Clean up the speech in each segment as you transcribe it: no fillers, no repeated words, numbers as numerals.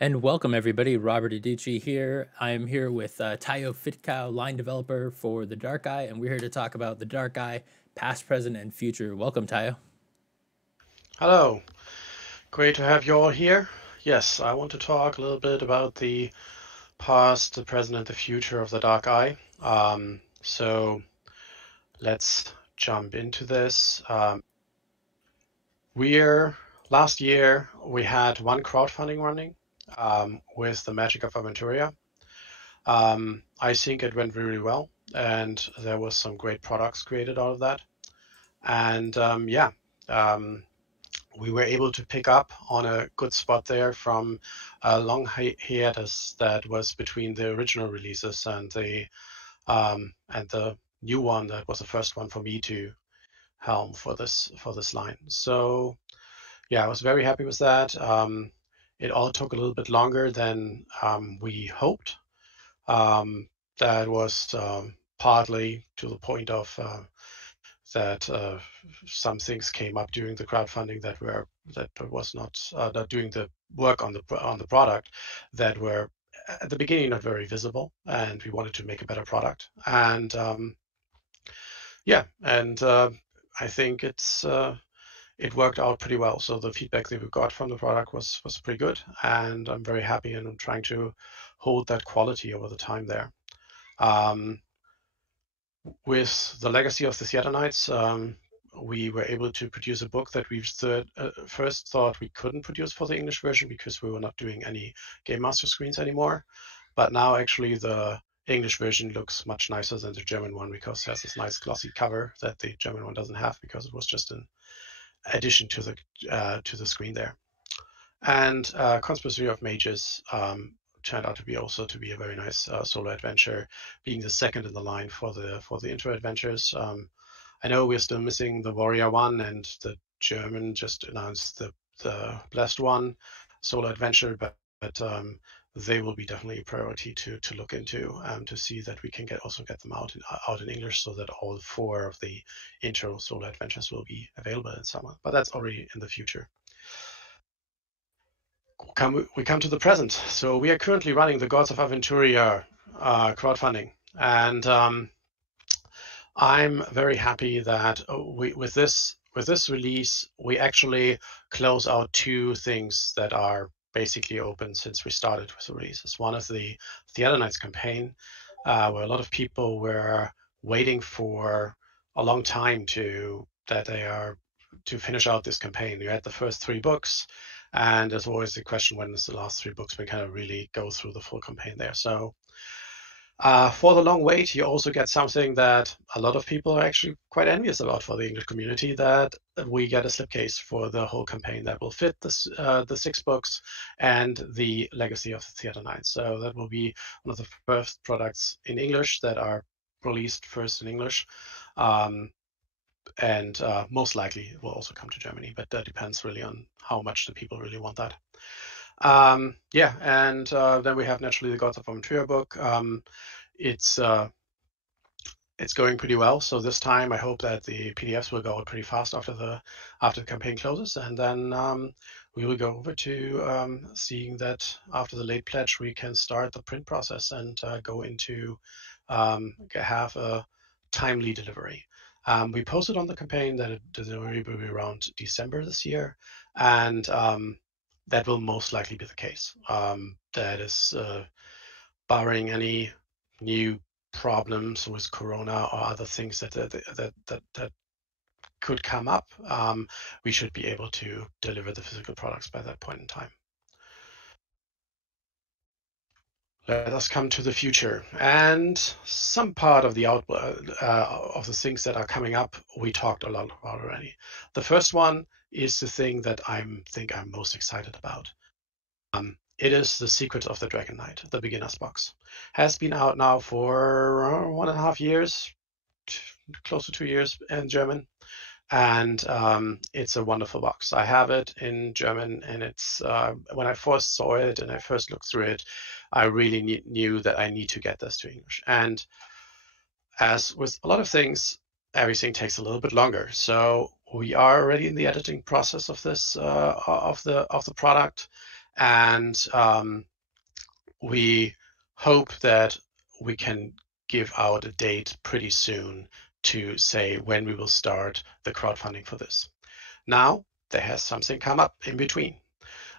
And welcome everybody, Robert Adichie here. I am here with Tajo Fittkau, line developer for The Dark Eye, and we're here to talk about The Dark Eye, past, present, and future. Welcome, Tajo. Hello, great to have you all here. Yes, I want to talk a little bit about the past, the present, and the future of the Dark Eye. So let's jump into this. We're last year we had one crowdfunding running with the magic of Aventuria. I think it went really well, and there was some great products created out of that. And um, we were able to pick up on a good spot there from a long hiatus that was between the original releases and the new one that was the first one for me to helm for this line. So yeah, I was very happy with that. It all took a little bit longer than we hoped. That was partly to the point of that some things came up during the crowdfunding that was not doing the work on the product that were at the beginning not very visible, and we wanted to make a better product. And I think it worked out pretty well. So the feedback that we got from the product was pretty good, and I'm very happy, and I'm trying to hold that quality over the time there. Um, with the legacy of the Theater Knights, we were able to produce a book that we first thought we couldn't produce for the English version because we were not doing any Game Master screens anymore. But now actually the English version looks much nicer than the German one because it has this nice glossy cover that the German one doesn't have because it was just an addition to the screen there. And Conspiracy of Mages turned out to be a very nice solo adventure, being the second in the line for the intro adventures. I know we're still missing the Warrior one, and the German just announced the Blessed one solo adventure, but they will be definitely a priority to look into to see that we can also get them out in English, so that all four of the intro solo adventures will be available in summer. But that's already in the future. We come to the present. So we are currently running the Gods of Aventuria crowdfunding, and I'm very happy that with this release, we actually close out two things that are basically open since we started with the releases. One is the Theater Knights campaign, where a lot of people were waiting for a long time to finish out this campaign. You had the first three books, and there's always the question, when is the last three books we kind of really go through the full campaign there. So for the long wait, you also get something that a lot of people are actually quite envious about for the English community, that we get a slipcase for the whole campaign that will fit the six books and the Legacy of the Theater Knights. So that will be one of the first products in English that are released first in English. And most likely it will also come to Germany, but that depends really on how much the people really want that. And then we have naturally the Gods of Aventuria book. It's going pretty well. So this time I hope that the PDFs will go pretty fast after the campaign closes, and then we will go over to seeing that after the late pledge we can start the print process and go into have a timely delivery. We posted on the campaign that the delivery will be around December this year, and that will most likely be the case. That is barring any new problems with Corona or other things that could come up. We should be able to deliver the physical products by that point in time. Let us come to the future, and some part of of the things that are coming up we talked a lot about already. The first one is the thing that think I'm most excited about. It is The Secret of the Dragon Knight, the beginner's box. Has been out now for 1.5 years, close to 2 years in German, and it's a wonderful box. I have it in German, and it's when I first saw it and I first looked through it, I really knew that I need to get this to English. And as with a lot of things, everything takes a little bit longer. So we are already in the editing process of this of the product, And we hope that we can give out a date pretty soon to say when we will start the crowdfunding for this. Now, there has something come up in between.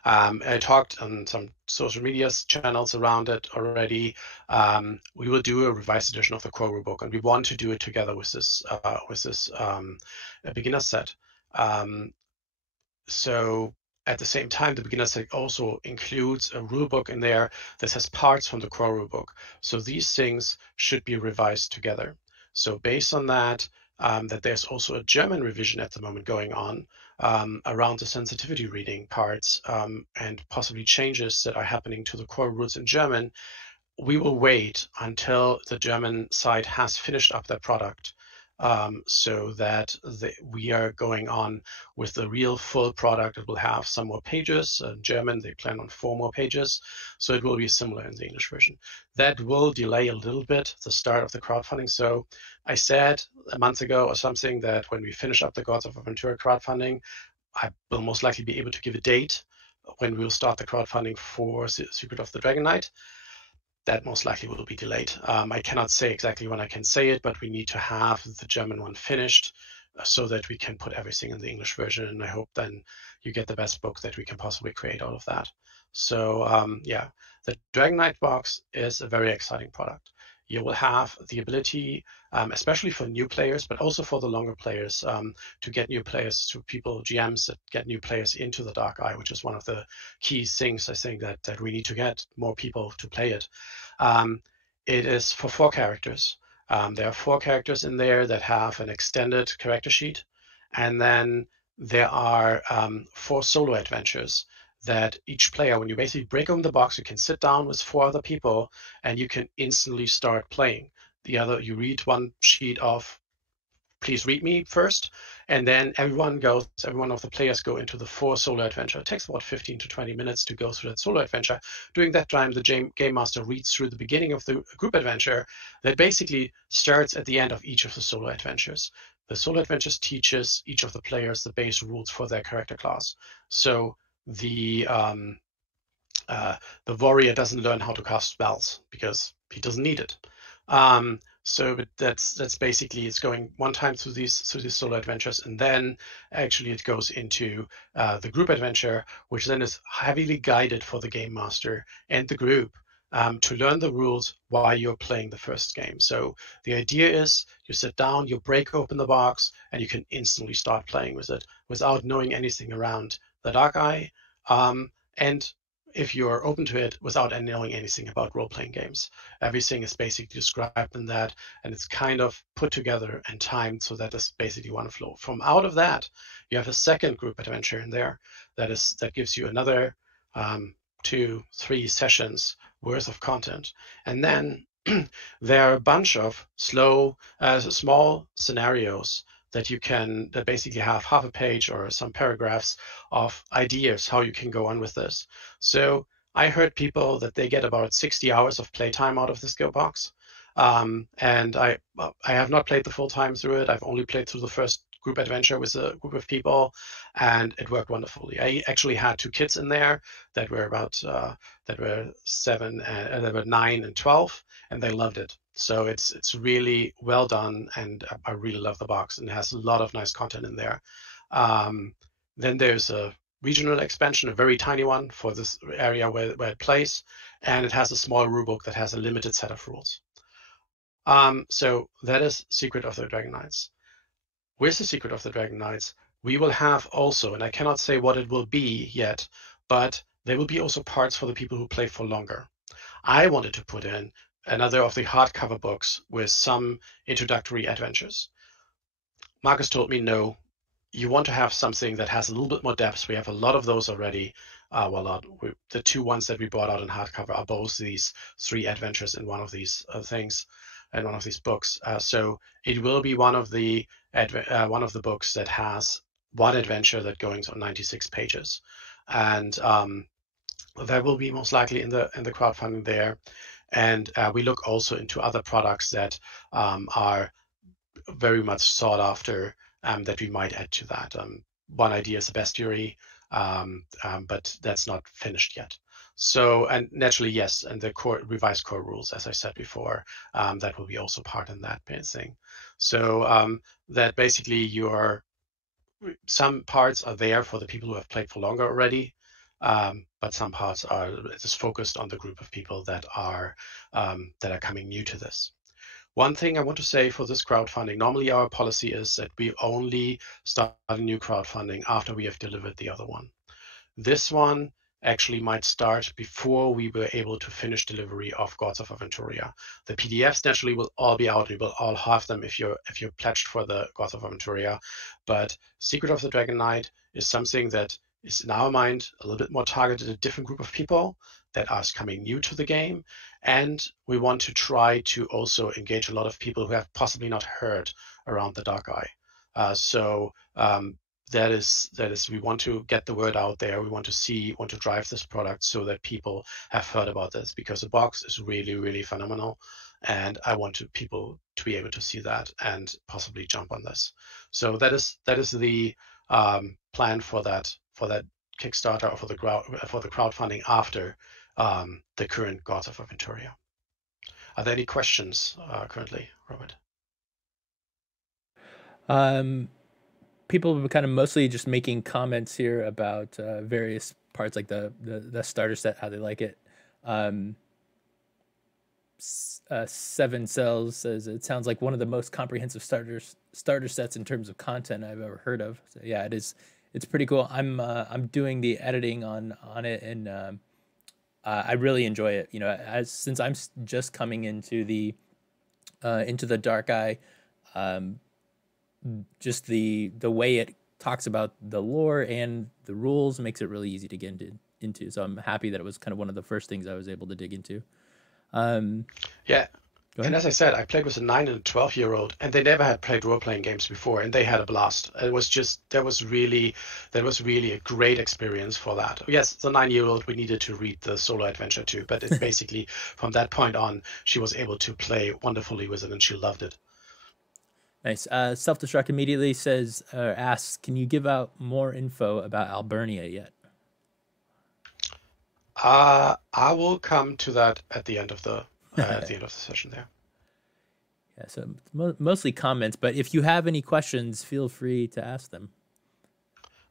I talked on some social media channels around it already. We will do a revised edition of the core rulebook, and we want to do it together with this beginner set. So at the same time, the beginner set also includes a rulebook in there that has parts from the core rulebook. So these things should be revised together. So based on that, that there's also a German revision at the moment going on around the sensitivity reading parts and possibly changes that are happening to the core rules in German. We will wait until the German side has finished up their product so that we are going on with the real full product. It will have some more pages. In German, they plan on 4 more pages, so it will be similar in the English version. That will delay a little bit the start of the crowdfunding. So I said a month ago or something that when we finish up the Gods of Aventura crowdfunding, I will most likely be able to give a date when we'll start the crowdfunding for Secret of the Dragon Knight. That most likely will be delayed. I cannot say exactly when I can say it, but we need to have the German one finished so that we can put everything in the English version. And I hope then you get the best book that we can possibly create out of that. So yeah, the Dragon Knight box is a very exciting product. You will have the ability, especially for new players, but also for the longer players, to get new players, to people, GMs that get new players into the Dark Eye, which is one of the key things I think that we need to get more people to play it. It is for 4 characters. There are 4 characters in there that have an extended character sheet, and then there are 4 solo adventures that each player, when you basically break open the box, you can sit down with 4 other people and you can instantly start playing. You read one sheet of please read me first, and then everyone of the players go into the 4 solo adventure. It takes about 15 to 20 minutes to go through that solo adventure. During that time, the game master reads through the beginning of the group adventure that basically starts at the end of each of the solo adventures. The solo adventures teaches each of the players the base rules for their character class. So the warrior doesn't learn how to cast spells because he doesn't need it. So that's basically, it's going one time through these solo adventures, and then actually it goes into the group adventure, which then is heavily guided for the game master and the group to learn the rules while you're playing the first game. So the idea is you sit down, you break open the box, and you can instantly start playing with it without knowing anything around the Dark Eye. And if you're open to it without knowing anything about role-playing games. Everything is basically described in that, and it's kind of put together and timed so that it's basically one flow. From out of that, you have a second group adventure in there that gives you another 2-3 sessions worth of content. And then there are a bunch of small scenarios that basically have half a page or some paragraphs of ideas how you can go on with this. So I heard people that they get about 60 hours of playtime out of the skill box. And I have not played the full time through it. I've only played through the first group adventure with a group of people, and it worked wonderfully. I actually had 2 kids in there that were that were 9 and 12, and they loved it. So it's really well done, and I really love the box, and it has a lot of nice content in there. Then there's a regional expansion, a very tiny one for this area where it plays, and it has a small rulebook that has a limited set of rules. So that is Secret of the Dragon Knights. With the Secret of the Dragon Knights, we will have also, and I cannot say what it will be yet, but there will be also parts for the people who play for longer. I wanted to put in another of the hardcover books with some introductory adventures. Marcus told me, no, you want to have something that has a little bit more depth. We have a lot of those already. The 2 ones that we brought out in hardcover are both these 3 adventures in one of these things and one of these books. So it will be one of the books that has one adventure that goes on 96 pages, and that will be most likely in the crowdfunding there. And we look also into other products that are very much sought after that we might add to that. One idea is a bestiary but that's not finished yet. So, and naturally, yes, and the revised core rules, as I said before, that will be also part in that thing. So that basically some parts are there for the people who have played for longer already, but some parts are just focused on the group of people that are coming new to this. One thing I want to say for this crowdfunding, normally our policy is that we only start a new crowdfunding after we have delivered the other one. This one actually might start before we were able to finish delivery of Gods of Aventuria. The PDFs naturally will all be out. We will all have them if you're pledged for the Gods of Aventuria. But Secret of the Dragon Knight is something that is in our mind a little bit more targeted at a different group of people that are coming new to the game. And we want to try to also engage a lot of people who have possibly not heard around the Dark Eye. So that is we want to get the word out there. We want to drive this product so that people have heard about this, because the box is really, really phenomenal, and I want people to be able to see that and possibly jump on this. So that is the plan for that Kickstarter, or for the crowdfunding after the current Gods of Aventuria. Are there any questions currently, Robert? People were kind of mostly just making comments here about various parts, like the starter set, how they like it. Seven Cells says it sounds like one of the most comprehensive starter sets in terms of content I've ever heard of. So yeah, it's pretty cool. I'm doing the editing on it, and I really enjoy it. You know, since I'm just coming into the Dark Eye, just the way it talks about the lore and the rules makes it really easy to get into. So I'm happy that it was kind of one of the first things I was able to dig into. Yeah. And as I said, I played with a 9 and a 12-year-old, and they never had played role-playing games before, and they had a blast. It was just that was really a great experience for that. Yes, the 9-year-old, we needed to read the solo adventure too, but it basically from that point on, she was able to play wonderfully with it, and she loved it. Nice. Self-destruct immediately asks, can you give out more info about Albernia yet? I will come to that at the end of the session there. Yeah, so mostly comments, but if you have any questions, feel free to ask them.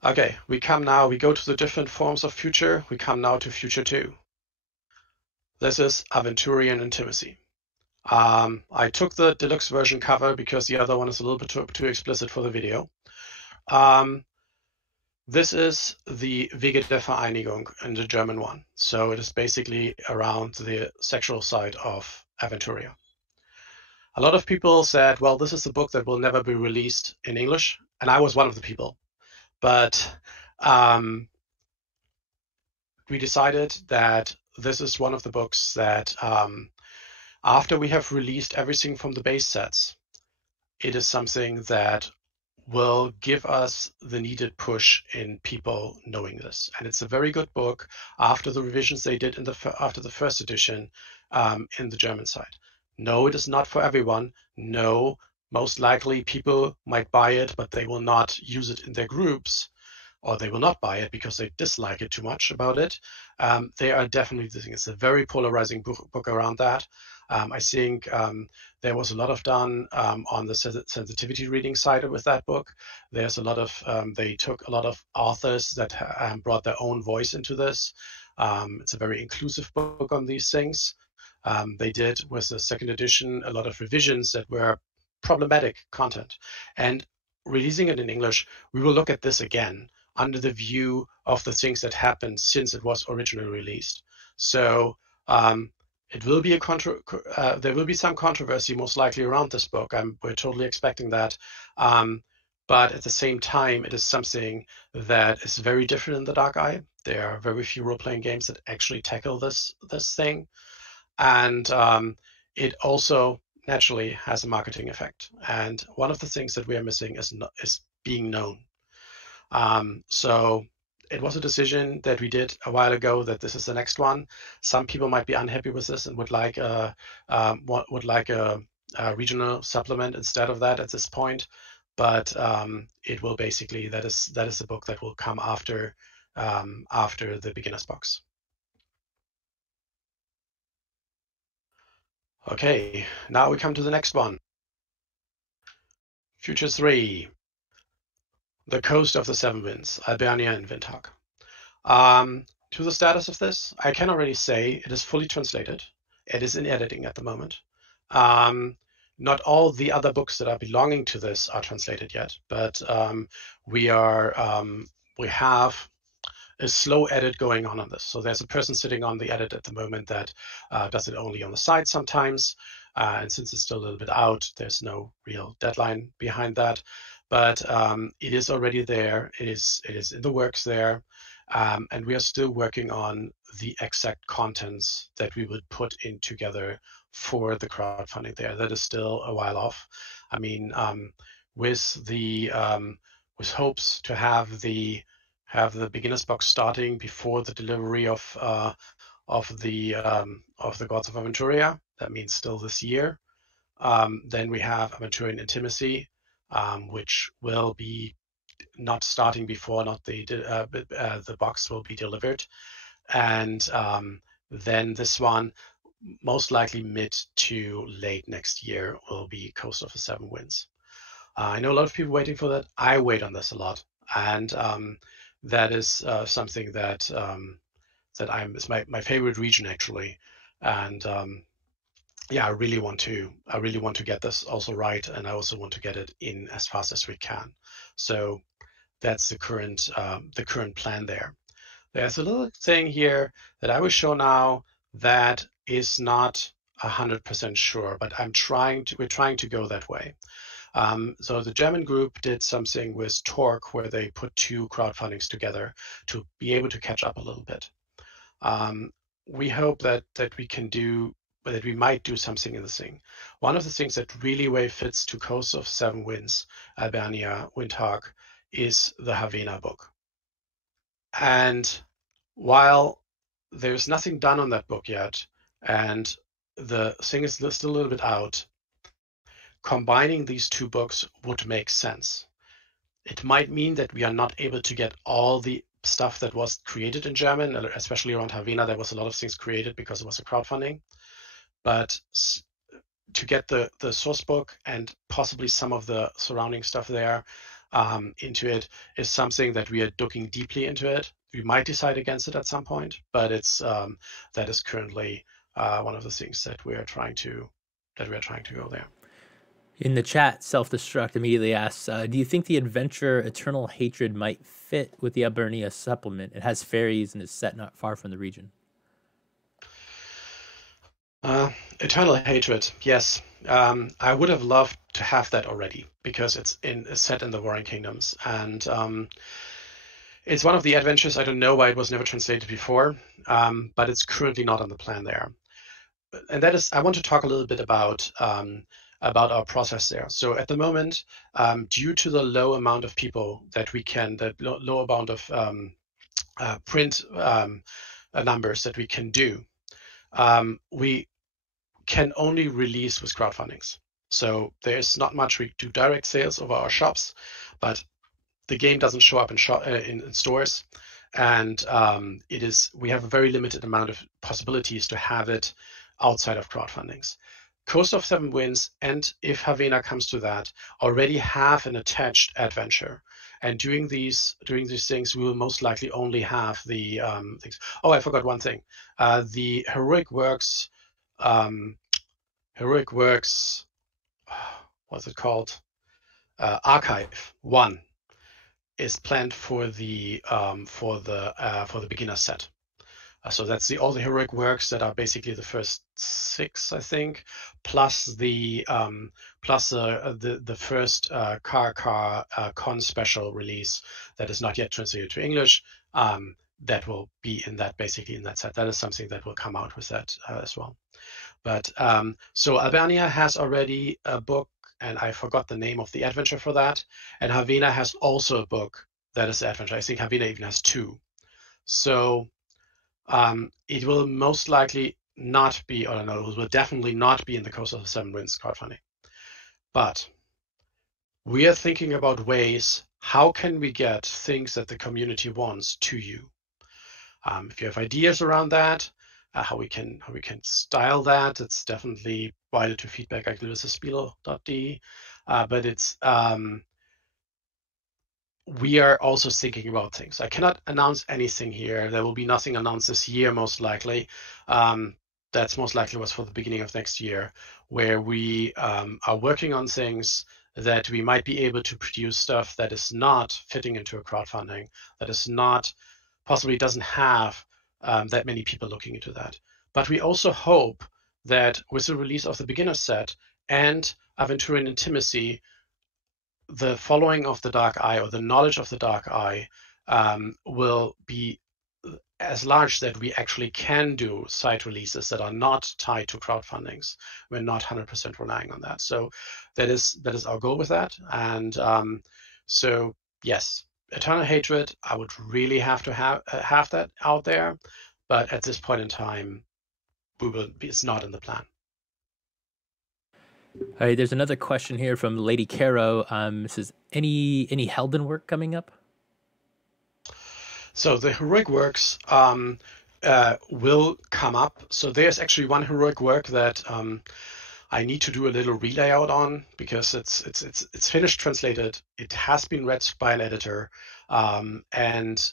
Okay, we go to the different forms of future. We come now to future 2. This is Aventuria Intimacy. I took the deluxe version cover because the other one is a little bit too explicit for the video. This is the Wege der Vereinigung in the German one. So it is basically around the sexual side of Aventuria. A lot of people said, well, this is a book that will never be released in English. And I was one of the people. But we decided that this is one of the books that after we have released everything from the base sets, it is something that will give us the needed push in people knowing this. And it's a very good book after the revisions they did after the first edition in the German side. No, it is not for everyone. No, most likely people might buy it, but they will not use it in their groups, or they will not buy it because they dislike it too much about it. They are definitely, it's a very polarizing book around that. I think there was a lot of done on the sensitivity reading side with that book. There's a lot of, they took a lot of authors that brought their own voice into this. It's a very inclusive book on these things. They did, with the second edition, a lot of revisions that were problematic content. And releasing it in English, we will look at this again under the view of the things that happened since it was originally released. So it will be there will be some controversy most likely around this book. We're totally expecting that. But at the same time, it is something that is very different in the Dark Eye. There are very few role-playing games that actually tackle this thing. And it also naturally has a marketing effect. And one of the things that we are missing is being known. So it was a decision that we did a while ago that this is the next one. Some people might be unhappy with this and would like a regional supplement instead of that at this point. But it will basically, that is the book that will come after after the beginner's box. Okay, now we come to the next one. Future 3, The Coast of the Seven Winds, Albernia and Windhag. To the status of this, I can already say it is fully translated. It is in editing at the moment. Not all the other books that are belonging to this are translated yet, but we have a slow edit going on this. So there's a person sitting on the edit at the moment that does it only on the side sometimes. And since it's still a little bit out, there's no real deadline behind that. But it is already there. It is in the works there. And we are still working on the exact contents that we would put in together for the crowdfunding there. That is still a while off. I mean, with hopes to have the beginner's box starting before the delivery of the Gods of Aventuria. That means still this year. Then we have Aventurine Intimacy, which will be not starting before the box will be delivered, and then this one most likely mid to late next year will be Coast of the Seven Winds. I know a lot of people waiting for that. I wait on this a lot, and that is something that is my favorite region actually, and yeah, I really want to get this also right, and I also want to get it in as fast as we can. So that's the current plan there. There's a little thing here that I will show now that is not 100% sure, but we're trying to go that way. So the German group did something with Torque where they put two crowdfundings together to be able to catch up a little bit. We hope that we might do something in this thing. One of the things that really well fits to Coast of Seven Winds, Albernia, Windhag, is the Havana book. And while there's nothing done on that book yet, and the thing is still a little bit out, combining these two books would make sense. It might mean that we are not able to get all the stuff that was created in German, especially around Havana. There was a lot of things created because it was a crowdfunding. But to get the source book and possibly some of the surrounding stuff there into it is something that we are looking deeply into it. We might decide against it at some point, but that is currently one of the things that we are trying to go there. In the chat, Self-Destruct immediately asks, do you think the adventure Eternal Hatred might fit with the Albernia supplement? It has fairies and is set not far from the region. Eternal Hatred, yes. I would have loved to have that already because it's set in the Warring Kingdoms, and it's one of the adventures. I don't know why it was never translated before, but it's currently not on the plan there. And that is, I want to talk a little bit about our process there. So at the moment, due to the low amount of people that we can, the low amount of print numbers that we can do, we can only release with crowdfundings. So there's not much. We do direct sales over our shops, but the game doesn't show up in stores, and we have a very limited amount of possibilities to have it outside of crowdfundings. Coast of Seven Winds, and if Havana comes to that, already have an attached adventure. And doing these things, we will most likely only have the things. Oh, I forgot one thing. The Heroic Works, what's it called? Archive 1 is planned for the beginner set. So that's all the heroic works that are basically the first 6, I think, plus the first car con special release that is not yet translated to English. That will be in that set. That is something that will come out with that as well. But so Albernia has already a book, and I forgot the name of the adventure for that. And Havana has also a book that is adventure. I think Havana even has 2. So it will most likely not be, or no, it will definitely not be in the Coast of the Seven Winds crowdfunding. But we are thinking about ways how can we get things that the community wants to you? If you have ideas around that, how we can style that, it's definitely provided to feedback at ulyssesspiele.de. But it's we are also thinking about things. I cannot announce anything here. There will be nothing announced this year, most likely. That's most likely was for the beginning of next year, where we are working on things that we might be able to produce stuff that is not fitting into a crowdfunding, that is not possibly doesn't have that many people looking into that. But we also hope that with the release of the beginner set and Aventurine Intimacy, the following of the Dark Eye or the knowledge of the Dark Eye will be as large that we actually can do site releases that are not tied to crowdfundings. We're not 100% relying on that. So that is our goal with that. And so yes, Eternal Hatred, I would really have to have that out there, but at this point in time, it's not in the plan. All right, there's another question here from Lady Caro. It says, any Helden work coming up? So the heroic works will come up. So there's actually one heroic work that I need to do a little relayout on because it's finished translated. It has been read by an editor, and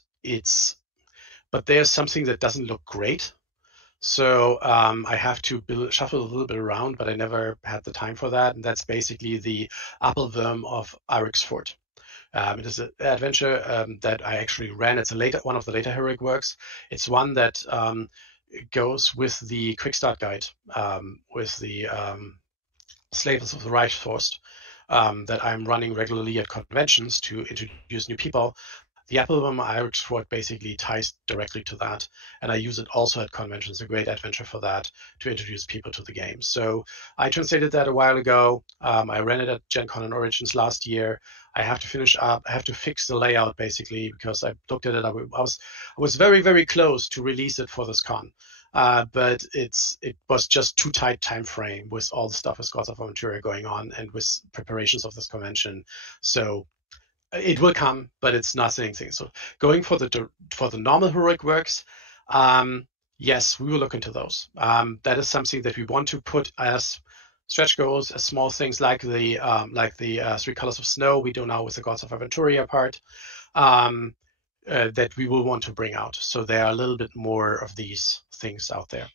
but there's something that doesn't look great. So I have to shuffle a little bit around, but I never had the time for that. And that's basically the Appleworm of Irixford. It is an adventure that I actually ran. It's one of the later heroic works. It's one that goes with the quick start guide, with the Slavers of the Right Force that I'm running regularly at conventions to introduce new people. The Appleworm Irixford basically ties directly to that, and I use it also at conventions. A great adventure for that to introduce people to the game. So I translated that a while ago. I ran it at Gen Con and Origins last year. I have to finish up. I have to fix the layout basically because I looked at it. I was very, very close to release it for this con, but it was just too tight time frame with all the stuff with Gods of Aventuria going on and with preparations of this convention. So it will come, but it's nothing. So going for the normal heroic works, yes, we will look into those. That is something that we want to put as stretch goals, as small things like the Three Colors of Snow we do now with the Gods of Aventuria part, that we will want to bring out. So there are a little bit more of these things out there.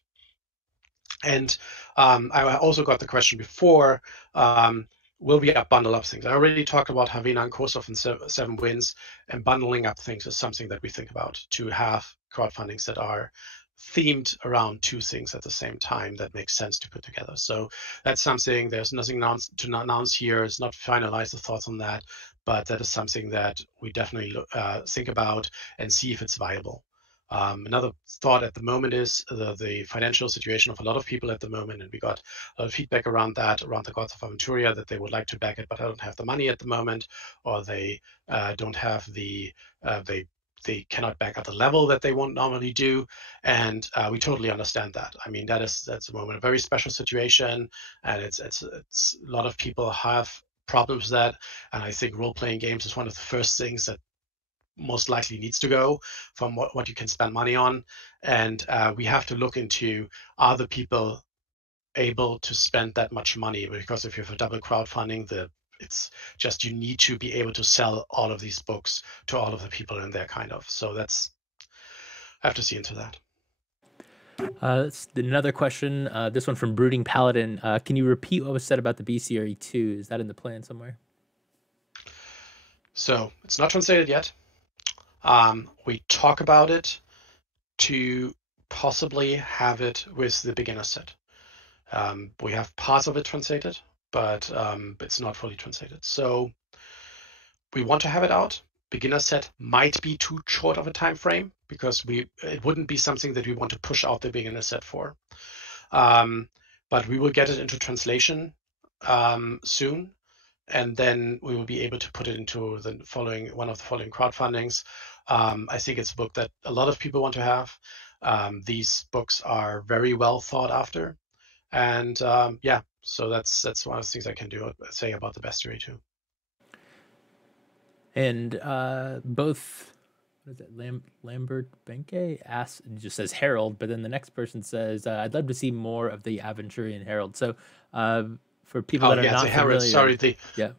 And I also got the question before, will we bundle up things? I already talked about Havana and Kosov and Seven Winds, and bundling up things is something that we think about, to have crowdfundings that are themed around two things at the same time that makes sense to put together. So that's something, there's nothing to announce here. It's not finalized the thoughts on that, but that is something that we definitely think about and see if it's viable. Another thought at the moment is the financial situation of a lot of people at the moment, and we got a lot of feedback around that, around the Gods of Aventuria, that they would like to back it, but I don't have the money at the moment, or they don't have they cannot back at the level that they won't normally do, and we totally understand that. I mean, that's a moment, a very special situation, and it's a lot of people have problems with that, and I think role-playing games is one of the first things that most likely needs to go from what you can spend money on. And we have to look into, are the people able to spend that much money? Because if you have a double crowdfunding, it's just, you need to be able to sell all of these books to all of the people in there, kind of. So I have to see into that. Another question, this one from Brooding Paladin. Can you repeat what was said about the BCRE 2? Is that in the plan somewhere? So it's not translated yet. We talk about it to possibly have it with the beginner set. We have parts of it translated, but it's not fully translated. So we want to have it out. Beginner set might be too short of a time frame because it wouldn't be something that we want to push out the beginner set for. But we will get it into translation soon, and then we will be able to put it into one of the following crowdfundings. I think it's a book that a lot of people want to have. These books are very well thought after, and yeah, so that's one of the things I can say about the Bestiary too. And both, what is it, Lambert Benke asks, just says Herald, but then the next person says, I'd love to see more of the Aventurian Herald. So uh, for people Oh that are yeah, the not Herald. familiar, Sorry, the yeah.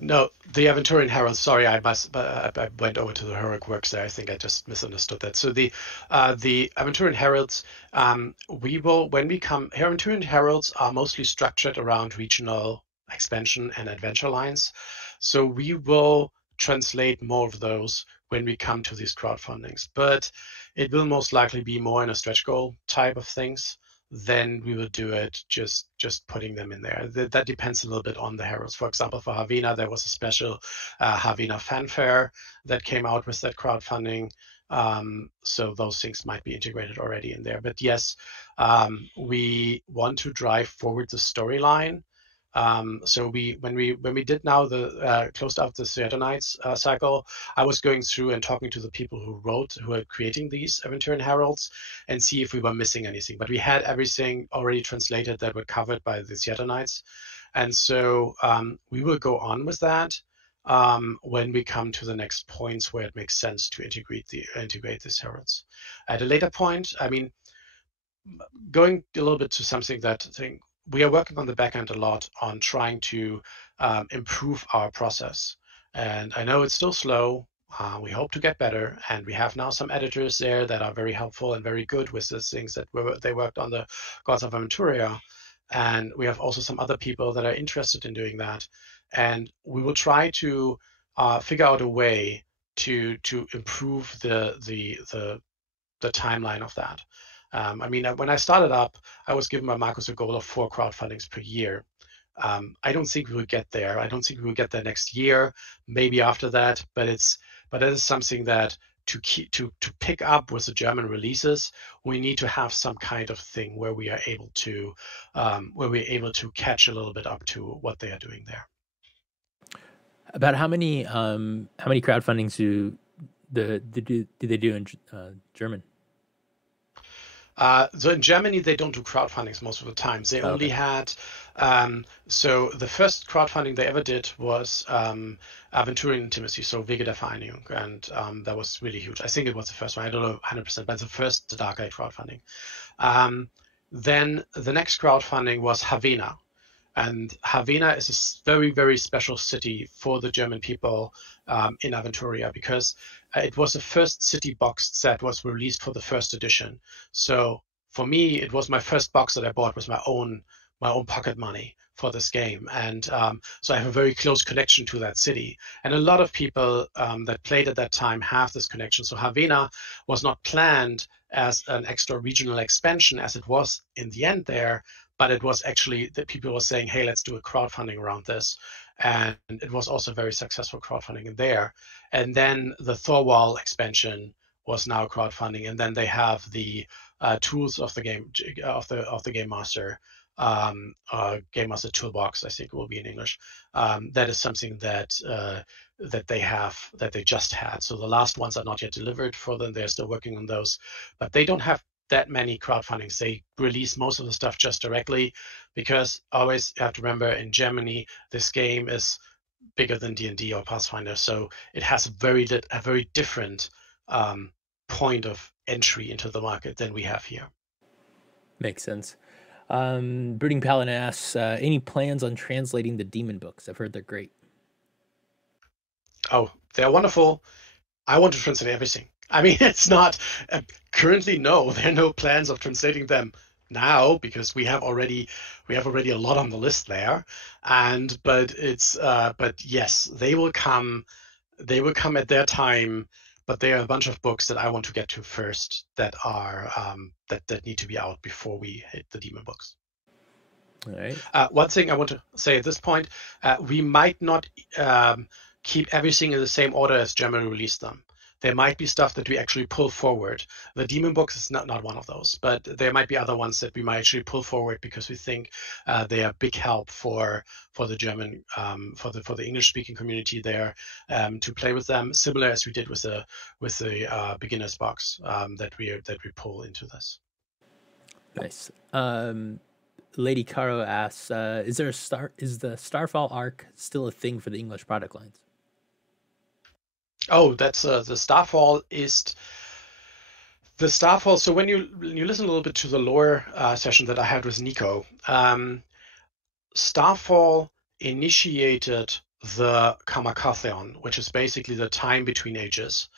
no, the Aventurine Herald. Sorry, I went over to the heroic works there. I think I just misunderstood that. So the Aventurine Heralds, we will when we come. Aventurine Heralds are mostly structured around regional expansion and adventure lines. So we will translate more of those when we come to these crowdfundings. But it will most likely be more in a stretch goal type of things. Then we will do it just putting them in there. That depends a little bit on the heralds. For example, for Havana, there was a special Havana fanfare that came out with that crowdfunding. So those things might be integrated already in there. But yes, we want to drive forward the storyline. So when we did now the closed out the Theater Nights cycle, I was going through and talking to the people who are creating these Aventurine Heralds, and see if we were missing anything. But we had everything already translated that were covered by the Theater Nights, and so we will go on with that when we come to the next points where it makes sense to integrate these heralds. At a later point, I mean, going a little bit to something that I think we are working on the back end a lot on trying to improve our process. And I know it's still slow. We hope to get better, and we have now some editors there that are very helpful and very good with the things that they worked on the Gods of Aventuria. And we have also some other people that are interested in doing that. And we will try to figure out a way to improve the timeline of that. I mean, when I started up, I was given by Marcus a goal of 4 crowdfundings per year. I don't think we will get there. I don't think we will get there next year, maybe after that. But that is something that to pick up with the German releases, we need to have some kind of thing where we are able to catch a little bit up to what they are doing there. About how many crowdfundings do they do in German? So in Germany, they don't do crowdfundings most of the time. They Oh, only okay. had, so the first crowdfunding they ever did was Aventurine Intimacy, so Wege der Vereinigung. And that was really huge. I think it was the first one. I don't know 100%, but it's the first Dark Age crowdfunding. Then the next crowdfunding was Havana. And Havana is a very, very special city for the German people in Aventuria because it was the first city box that was released for the first edition. So for me, it was my first box that I bought with my own pocket money for this game, and so I have a very close connection to that city. And a lot of people that played at that time have this connection. So Havana was not planned as an extra regional expansion as it was in the end there, but it was actually that people were saying, hey, let's do a crowdfunding around this. And it was also very successful crowdfunding in there. And then the Thorwall expansion was now crowdfunding. And then they have the tools of the game, of the Game Master Toolbox, I think it will be in English. That is something that they just had. So the last ones are not yet delivered for them. They're still working on those, but they don't have that many crowdfundings. They release most of the stuff just directly because always you have to remember in Germany, this game is bigger than D&D or Pathfinder. So it has a very different point of entry into the market than we have here. Makes sense. Brooding Paladin asks, any plans on translating the demon books? I've heard they're great. Oh, they're wonderful. I want to translate everything. I mean, it's not currently, no, there are no plans of translating them now because we have already a lot on the list there. But yes, they will come at their time. But there are a bunch of books that I want to get to first that are that need to be out before we hit the demon books. All right. One thing I want to say at this point, we might not keep everything in the same order as Germany released them. There might be stuff that we actually pull forward. The Demon books is not one of those, but there might be other ones that we might actually pull forward because we think they are big help for the German for the English speaking community there to play with them, similar as we did with the beginners box that we pull into this. Nice. Lady Caro asks, is the Starfall arc still a thing for the English product lines? Oh, that's the Starfall is the Starfall. So when you listen a little bit to the lore session that I had with Nico, Starfall initiated the Kamakatheon, which is basically the time between ages.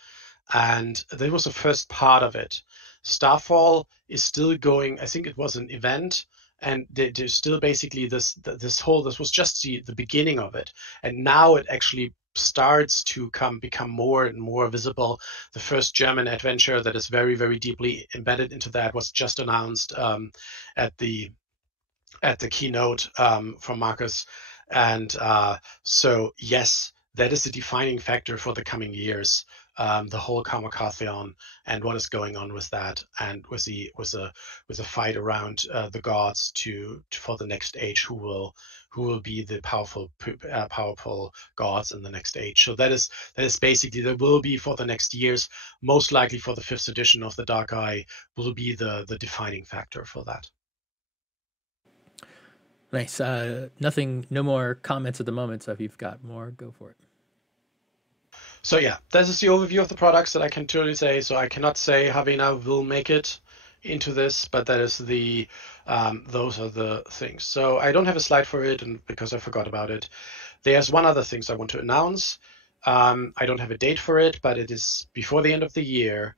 And that was the first part of it. Starfall is still going. I think it was an event, and there's still basically this was just the beginning of it, and now it actually starts to become more and more visible. The first German adventure that is very deeply embedded into that was just announced at the keynote from Marcus. And so, yes, that is the defining factor for the coming years. The whole Kamakatheon and what is going on with that, and with the fight around the gods for the next age, who will be the powerful gods in the next age. So that is basically, there will be, for the next years, most likely for the fifth edition of the Dark Eye, will be the defining factor for that. Nice. Nothing, no more comments at the moment. So if you've got more, go for it. So yeah, this is the overview of the products that I can truly say. So I cannot say Havana will make it into this, but that is those are the things. So I don't have a slide for it, and because I forgot about it. There's one other thing I want to announce. I don't have a date for it, but it is before the end of the year.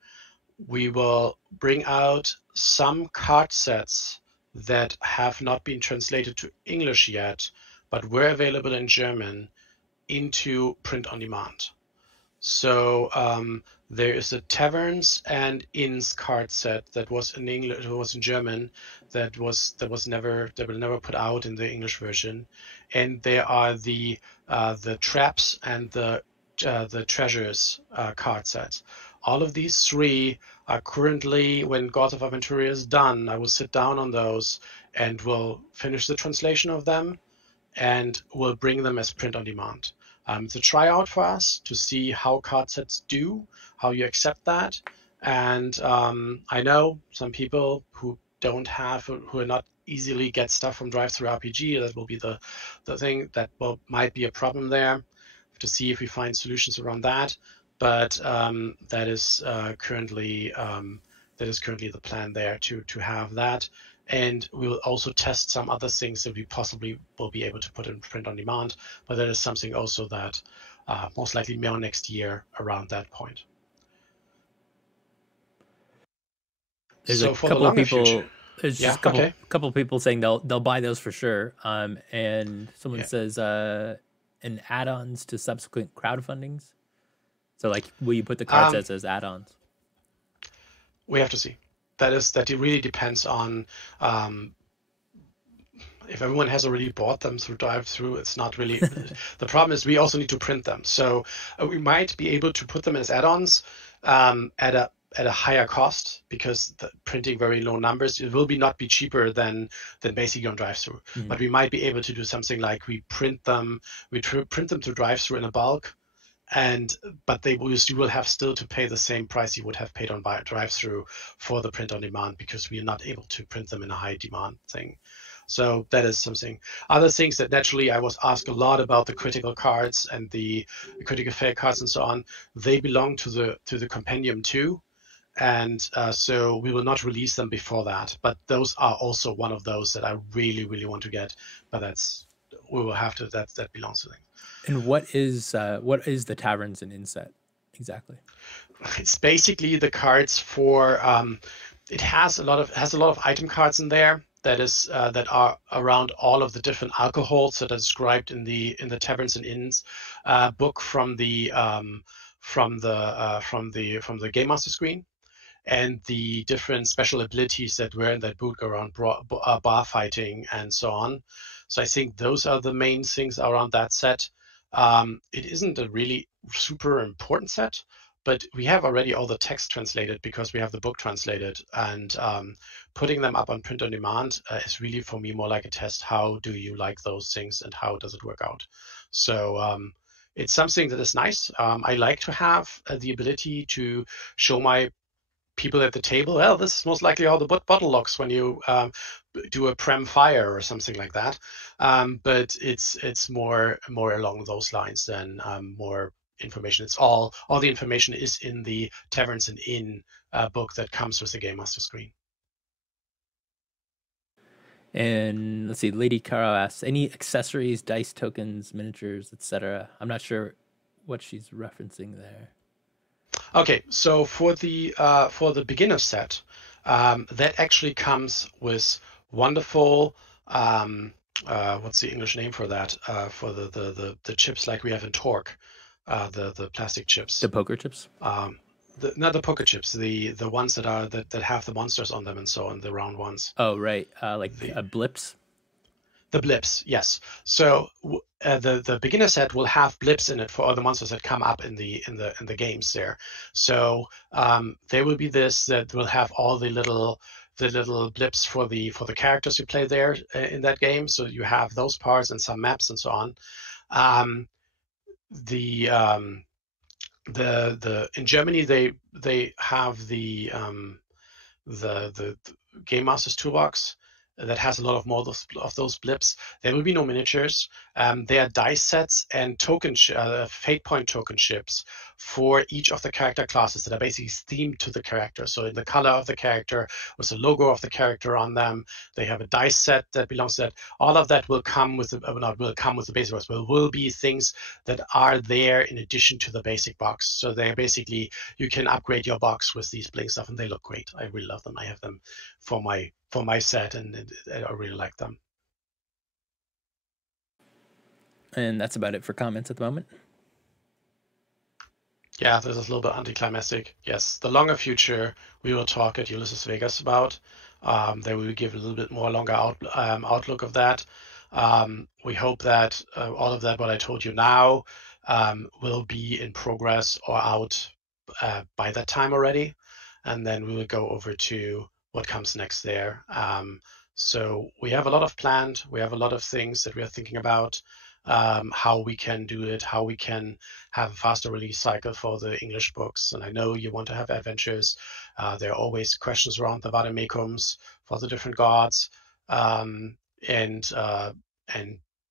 We will bring out some card sets that have not been translated to English yet, but were available in German, into print on demand. So there is a Taverns and Inns card set that was in English, was in German, that was never put out in the English version, and there are the traps and the treasures card sets. All of these three are currently, when Gods of Aventuria is done, I will sit down on those and will finish the translation of them and we'll bring them as print on demand. It's a tryout for us to see how card sets do, how you accept that. And I know some people who don't have, who are not easily get stuff from Drive-Thru RPG. That will be the thing that might be a problem there, to see if we find solutions around that. But that is currently the plan there, to have that. And we will also test some other things that we possibly will be able to put in print on demand. But that is something also that most likely more next year around that point. There's a So for the couple of longer future, people. There's just yeah, a okay, couple of people saying they'll buy those for sure. And someone yeah, says an add-ons to subsequent crowdfundings. So like, will you put the card um, sets as add-ons? we have to see. That it really depends on um, if everyone has already bought them through drive-through. It's not really the problem is we also need to print them. So we might be able to put them as add-ons at a higher cost, because the printing very low numbers, it will not be cheaper than basically on drive-through. Mm-hmm. But we might be able to do something like we print them to drive-through in a bulk, and but you will have still to pay the same price you would have paid on drive-through for the print on demand, because we are not able to print them in a high demand thing. So that is something. Other things that naturally I was asked a lot about, the critical cards and the critical fail cards and so on. They belong to the compendium too, and so we will not release them before that. But those are also one of those that I really want to get. But we will have to. That belongs to them. And what is the Taverns and Inset exactly? It's basically the cards for. It has a lot of item cards in there that are around all of the different alcohols that are described in the Taverns and Inns book from the Game Master screen, and the different special abilities that were in that book around bar fighting and so on. So I think those are the main things around that set. It isn't a really super important set, but we have already all the text translated because we have the book translated, and putting them up on print on demand is really, for me, more like a test. How do you like those things, and how does it work out? So it's something that is nice. I like to have the ability to show my people at the table, well, this is most likely how the bottle locks when you do a prem fire or something like that. But it's more along those lines than more information. It's all the information is in the Taverns Inns book that comes with the Game Master screen. And let's see, Lady Caro asks, any accessories, dice tokens, miniatures, etc.? I'm not sure what she's referencing there. Okay, so for the beginner set, that actually comes with wonderful what's the English name for that? For the chips like we have in Torque, the plastic chips. The poker chips? Not the poker chips, the ones that have the monsters on them and so on, the round ones. Oh, right, like blips. The blips, yes. So the beginner set will have blips in it for all the monsters that come up in the games there. So there will be this that will have all the little blips for the characters you play there in that game. So you have those parts and some maps and so on. In Germany they have the Game Master's toolbox that has a lot of more of those blips. There will be no miniatures. There are dice sets and fate point token ships for each of the character classes that are basically themed to the character. So in the color of the character, with the logo of the character on them, they have a dice set that belongs to that. All of that will come with the basic box, but will be things that are there in addition to the basic box. So they're basically, you can upgrade your box with these bling stuff, and they look great. I really love them. I have them for my set, and I really like them. And that's about it for comments at the moment. Yeah, this is a little bit anticlimactic. Yes, the longer future we will talk at Ulisses Vegas about. Then we will give a little bit more longer outlook of that. We hope that all of that, what I told you now, will be in progress or out by that time already. And then we will go over to what comes next there. So we have a lot of planned. We have a lot of things that we are thinking about. How we can do it, how we can have a faster release cycle for the English books. And I know you want to have adventures. There are always questions around the vademecums for the different gods, and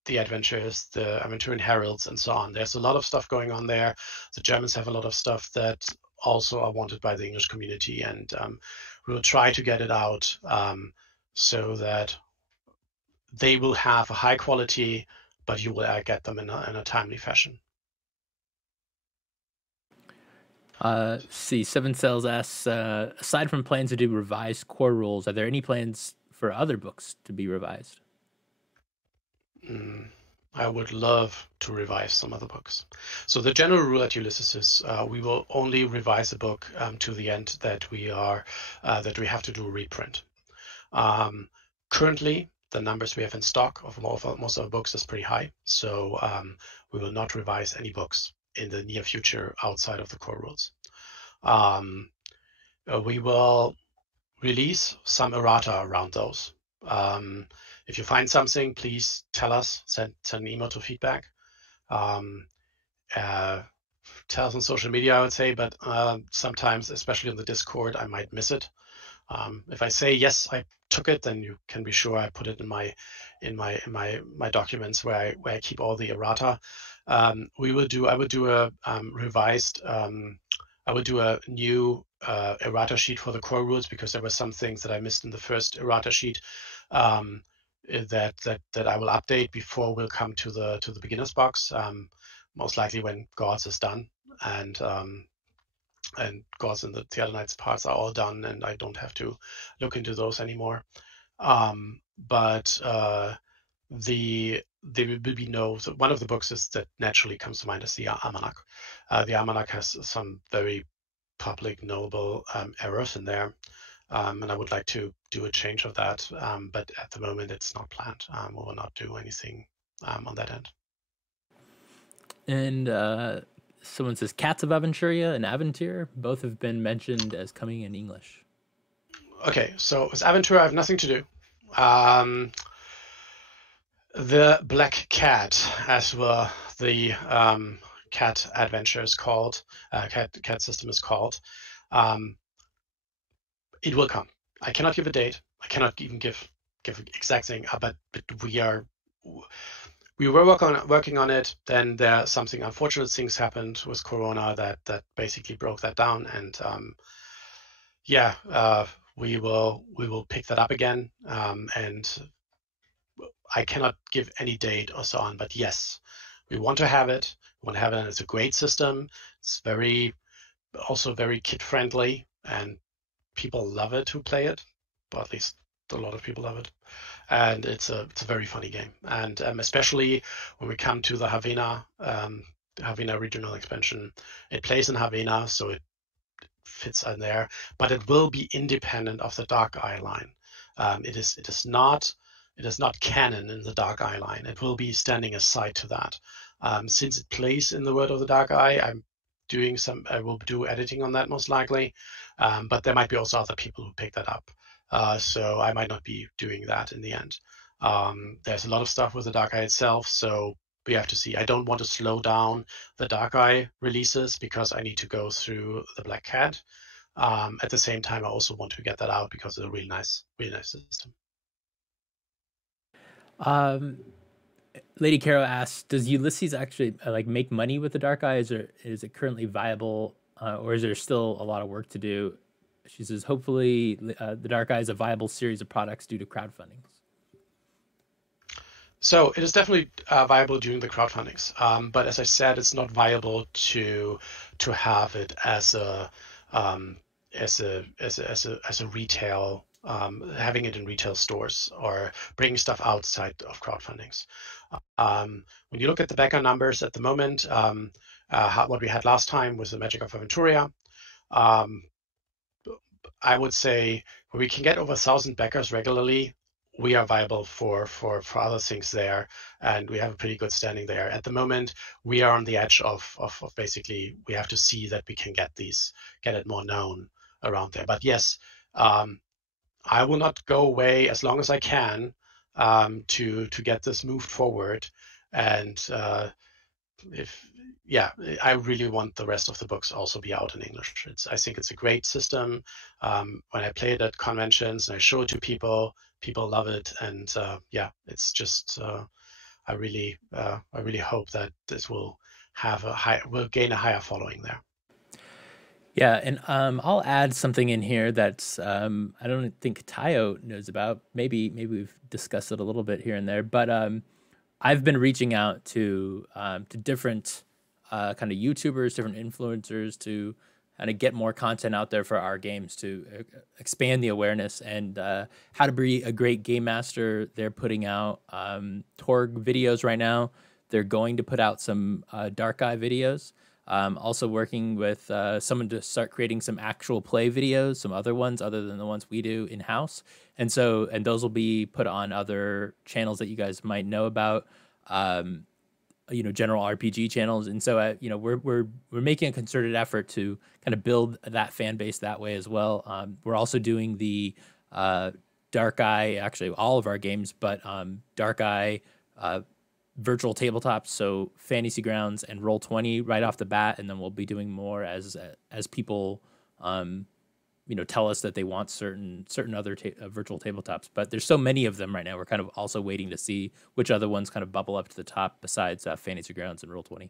the adventures, the Aventurine Heralds, and so on. There's a lot of stuff going on there. The Germans have a lot of stuff that also are wanted by the English community, and we will try to get it out so that they will have a high quality, but you will get them in a timely fashion. See, Seven Cells asks, aside from plans to do revised core rules, are there any plans for other books to be revised? I would love to revise some other books. So the general rule at Ulisses is we will only revise a book to the end that we have to do a reprint. Currently, the numbers we have in stock of most of our books is pretty high, so we will not revise any books in the near future outside of the core rules. We will release some errata around those. If you find something, please tell us, send an email to feedback. Tell us on social media, I would say, but sometimes, especially on the Discord, I might miss it. If I say yes, I took it, then you can be sure I put it in my documents where I keep all the errata. I would do a revised. I would do a new errata sheet for the core rules, because there were some things that I missed in the first errata sheet that I will update before we'll come to the beginners box. Most likely when Gods is done, and Gods and the other Knights parts are all done, and I don't have to look into those anymore. But there will be no. So one of the books that naturally comes to mind is the Almanac. The Almanac has some very public, knowable errors in there, and I would like to do a change of that. But at the moment, it's not planned. We will not do anything on that end. And someone says Cats of Aventuria and Aventure both have been mentioned as coming in English. Okay, so with Aventuria, I have nothing to do. The Black Cat, as well, the cat adventure is called, cat system is called. It will come. I cannot give a date. I cannot even give exact thing, but we were working on it. Then there something unfortunate things happened with Corona that basically broke that down. And yeah, we will pick that up again. And I cannot give any date or so on, but yes, we want to have it. We want to have it. And it's a great system. It's also very kid friendly, and people love it who play it. Well, at least a lot of people love it. And it's a very funny game. And especially when we come to the Havana regional expansion, it plays in Havana, so it fits in there, but it will be independent of the Dark Eye line. It is not canon in the Dark Eye line. It will be standing aside to that. Since it plays in the World of the Dark Eye, I will do editing on that most likely, but there might be also other people who pick that up. So I might not be doing that in the end. There's a lot of stuff with the Dark Eye itself, so we have to see. I don't want to slow down the Dark Eye releases because I need to go through the Black Cat. At the same time, I also want to get that out because it's a really nice system. Lady Caro asks, does Ulysses actually like make money with the Dark Eye? Is it currently viable, or is there still a lot of work to do? She says, hopefully, the Dark Eye is a viable series of products due to crowdfunding. So it is definitely viable during the crowdfundings, but as I said, it's not viable to have it as a retail, having it in retail stores or bringing stuff outside of crowdfundings. When you look at the backer numbers at the moment, what we had last time was the Magic of Aventuria. I would say when we can get over 1,000 backers regularly, we are viable for other things there, and we have a pretty good standing there. At the moment, we are on the edge of basically we have to see that we can get it more known around there. But yes, I will not go away as long as I can to get this moved forward. And I really want the rest of the books also be out in English. I think it's a great system. When I play it at conventions and I show it to people, people love it, and it's just I really hope that this will gain a higher following there. Yeah, and I'll add something in here that's I don't think Tayo knows about. Maybe we've discussed it a little bit here and there, but I've been reaching out to different kind of YouTubers, different influencers to kind of get more content out there for our games to expand the awareness and how to be a great game master. They're putting out Torg videos right now. They're going to put out some Dark Eye videos. Also working with someone to start creating some actual play videos, some other ones other than the ones we do in-house. And those will be put on other channels that you guys might know about, general RPG channels. And so, we're making a concerted effort to kind of build that fan base that way as well. We're also doing the Dark Eye, actually all of our games, but Dark Eye virtual tabletops, so Fantasy Grounds and Roll20 right off the bat, and then we'll be doing more as people tell us that they want certain other virtual tabletops. But there's so many of them right now. We're kind of also waiting to see which other ones kind of bubble up to the top besides Fantasy Grounds and Roll20.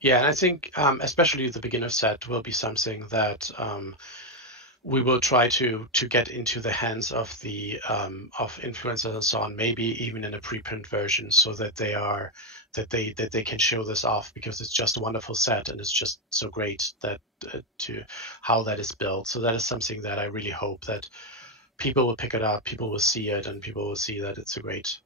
Yeah, and I think especially the beginner set will be something that we will try to get into the hands of the of influencers and so on, maybe even in a preprint version, so that they can show this off, because it's just a wonderful set and it's just so great that to how that is built. So that is something that I really hope that people will pick it up, people will see it, and people will see that it's a great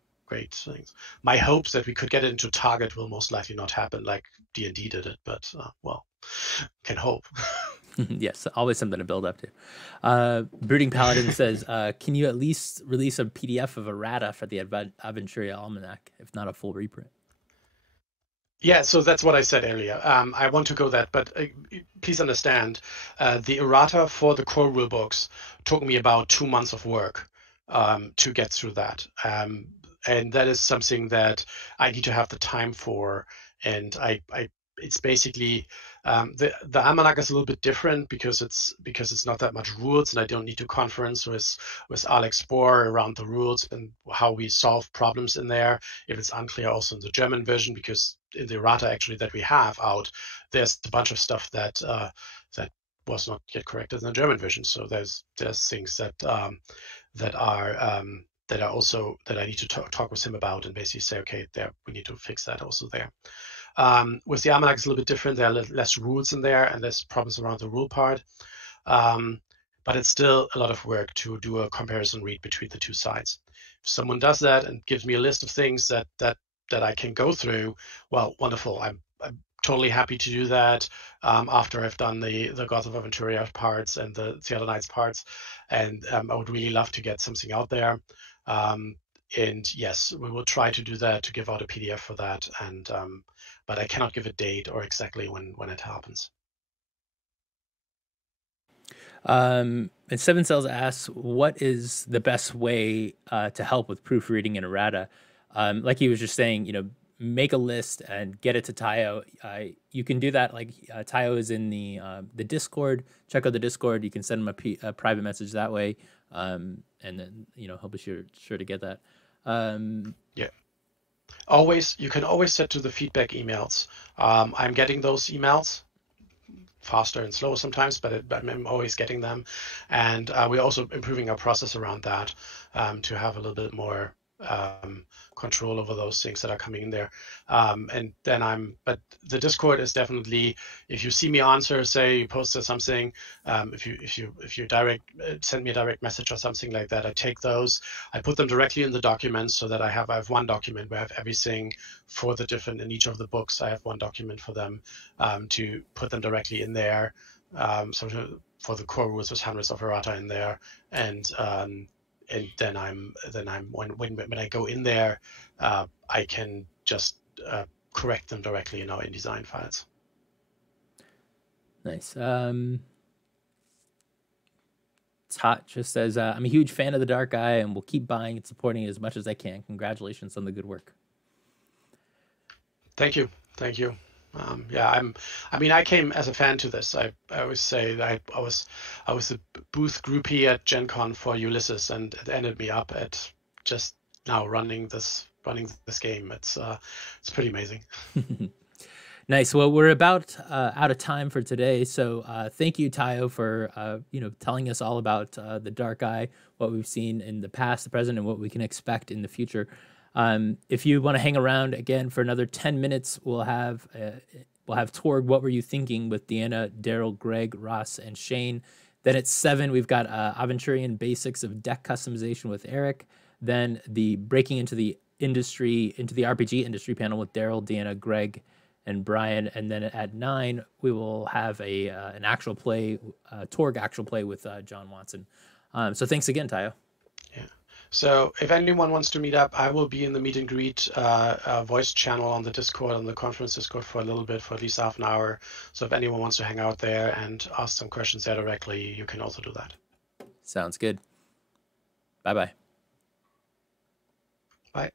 thing. My hopes that we could get it into Target will most likely not happen like D&D did it, but can hope. Yes, always something to build up to. Brooding Paladin says, can you at least release a PDF of Errata for the Aventuria Almanac, if not a full reprint? Yeah, so that's what I said earlier. I want to go that, but please understand, the Errata for the core rulebooks took me about 2 months of work to get through that. And that is something that I need to have the time for. And it's basically The Almanac is a little bit different because it's not that much rules, and I don't need to conference with Alex Spohr around the rules and how we solve problems in there. If it's unclear, also in the German version, because in the Errata actually that we have out, there's a bunch of stuff that that was not yet corrected in the German version. So there's things that are also that I need to talk with him about and basically say, okay, there we need to fix that also there. With the Almanac, it's a little bit different. There are less rules in there and less problems around the rule part. But it's still a lot of work to do a comparison read between the two sides. If someone does that and gives me a list of things that I can go through, well, wonderful. I'm totally happy to do that after I've done the Gods of Aventuria parts and the Theater Knights parts. And I would really love to get something out there. And yes, we will try to do that, to give out a PDF for that. And but I cannot give a date or exactly when it happens. And Seven Cells asks, what is the best way to help with proofreading in Errata? Like he was just saying, make a list and get it to Tayo. You can do that. Like Tayo is in the Discord. Check out the Discord. You can send him a private message that way, and then he'll be sure to get that. Yeah. You can always set to the feedback emails. I'm getting those emails faster and slower sometimes, but I'm always getting them. And we're also improving our process around that to have a little bit more control over those things that are coming in there. But the Discord is definitely, if you see me answer, say you posted something, if you send me a direct message or something like that, I take those, I put them directly in the documents so that I have one document where I have everything for the different, in each of the books, I have one document for them to put them directly in there. So for the core rules, there's hundreds of errata in there, and then when I go in there, I can just correct them directly in our InDesign files. Nice. Tot just says, I'm a huge fan of the Dark Eye and will keep buying and supporting it as much as I can. Congratulations on the good work. Thank you. I came as a fan to this. I always say that I was a booth groupie at Gen Con for Ulysses, and it ended me up at just now running this game. It's pretty amazing. Nice. Well, we're about out of time for today. So thank you, Tayo, for telling us all about the Dark Eye, what we've seen in the past, the present, and what we can expect in the future. If you want to hang around again for another 10 minutes, we'll have Torg, What Were You Thinking, with Deanna, Daryl, Greg, Ross, and Shane. Then at 7, we've got Aventurian Basics of Deck Customization with Eric. Then the Breaking into the RPG industry panel with Daryl, Deanna, Greg, and Brian. And then at 9, we will have an actual play, Torg actual play with John Watson. So thanks again, Tayo. So if anyone wants to meet up, I will be in the meet and greet voice channel on the Discord, on the conference Discord, for a little bit, for at least half an hour. So if anyone wants to hang out there and ask some questions there directly, you can also do that. Sounds good. Bye-bye. Bye.